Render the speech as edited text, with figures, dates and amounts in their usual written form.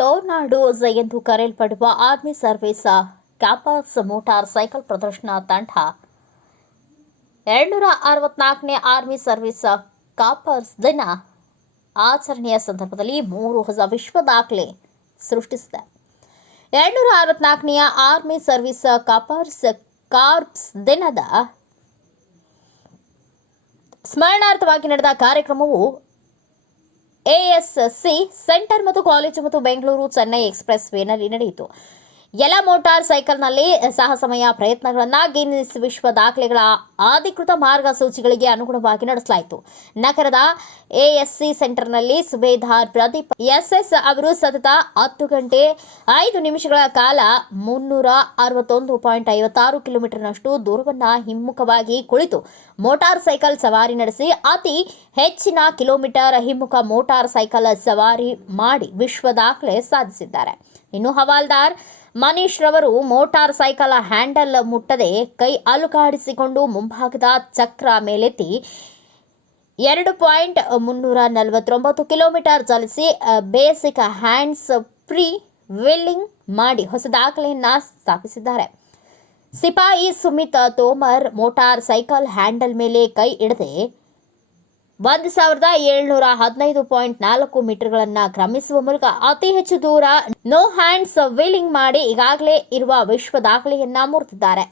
ಟೋರ್ನಾಡೋಸ್ ಎಂದು ಕರೆಯಲ್ಪಡುವ army service Capers motor cycle ಪ್ರದರ್ಶನ ತಂಡ 264ನೇ ಆರ್ಮಿ ಸರ್ವಿಸ್ ಕಾಪರ್ಸ್ ದಿನ ಆಚರಣೆಯ ಸಂದರ್ಭದಲ್ಲಿ 3 ಹೊಸ ವಿಶ್ವ ದಾಖಲೆ ಸೃಷ್ಟಿಸಿದೆ. 264ನೇ ಆರ್ಮಿ ಸರ್ವಿಸ್ ಕಾಪರ್ಸ್ ಕಾರ್ಪ್ಸ್ ದಿನದ ಸ್ಮರಣಾರ್ಥವಾಗಿ ನಡೆದ ಕಾರ್ಯಕ್ರಮವು ಎಎಸ್ಸಿ ಸೆಂಟರ್ ಮತ್ತು ಕಾಲೇಜು ಮತ್ತು ಬೆಂಗಳೂರು ಚೆನ್ನೈ ಎಕ್ಸ್‌ಪ್ರೆಸ್ ವೇನಲ್ಲಿ ನಡೆಯಿತು. ಎಲ್ಲ ಮೋಟಾರ್ ಸೈಕಲ್ನಲ್ಲಿ ಸಾಹಸಮಯ ಪ್ರಯತ್ನಗಳನ್ನು ಗಿನ್ನಿಸ್ ವಿಶ್ವ ದಾಖಲೆಗಳ ಅಧಿಕೃತ ಮಾರ್ಗಸೂಚಿಗಳಿಗೆ ಅನುಗುಣವಾಗಿ ನಡೆಸಲಾಯಿತು. ನಗರದ ಎಎಸ್ಸಿ ಸೆಂಟರ್ನಲ್ಲಿ ಸುಬೇದಾರ್ ಪ್ರದೀಪ್ ಎಸ್ಎಸ್ ಅವರು ಸತತ 10 ಗಂಟೆ 5 ನಿಮಿಷಗಳ ಕಾಲ 361.56 ಕಿಲೋಮೀಟರ್ನಷ್ಟು ದೂರವನ್ನು ಹಿಮ್ಮುಖವಾಗಿ ಕುಳಿತು ಮೋಟಾರ್ ಸೈಕಲ್ ಸವಾರಿ ನಡೆಸಿ ಅತಿ ಹೆಚ್ಚಿನ ಕಿಲೋಮೀಟರ್ ಹಿಮ್ಮುಖ ಮೋಟಾರ್ ಸೈಕಲ್ ಸವಾರಿ ಮಾಡಿ ವಿಶ್ವ ದಾಖಲೆ ಸಾಧಿಸಿದ್ದಾರೆ. ಇನ್ನು ಹವಾಲ್ದಾರ್ ಮನೀಶ್ ರವರು ಮೋಟಾರ್ ಸೈಕಲ್ ಹ್ಯಾಂಡಲ್ ಮುಟ್ಟದೆ ಕೈ ಅಲುಗಾಡಿಸಿಕೊಂಡು ಮುಂಭಾಗದ ಚಕ್ರ ಮೇಲೆತ್ತಿ 2.349 ಕಿಲೋಮೀಟರ್ ಚಲಿಸಿ ಬೇಸಿಕ್ ಹ್ಯಾಂಡ್ಸ್ ಫ್ರೀ ವೀಲಿಂಗ್ ಮಾಡಿ ಹೊಸ ದಾಖಲೆಯನ್ನು ಸ್ಥಾಪಿಸಿದ್ದಾರೆ. ಸಿಪಾಯಿ Sumit Tomar motorcycle handle ಮೇಲೆ ಕೈ ಇಡದೆ 1715.4 ಮೀಟರ್ಗಳನ್ನು ಕ್ರಮಿಸುವ ಮೂಲಕ ಅತಿ ಹೆಚ್ಚು ದೂರ ನೋ ಹ್ಯಾಂಡ್ಸ್ ವೀಲಿಂಗ್ ಮಾಡಿ ಈಗಾಗಲೇ ಇರುವ ವಿಶ್ವ ದಾಖಲೆಯನ್ನ ಮುರಿದಿದ್ದಾರೆ.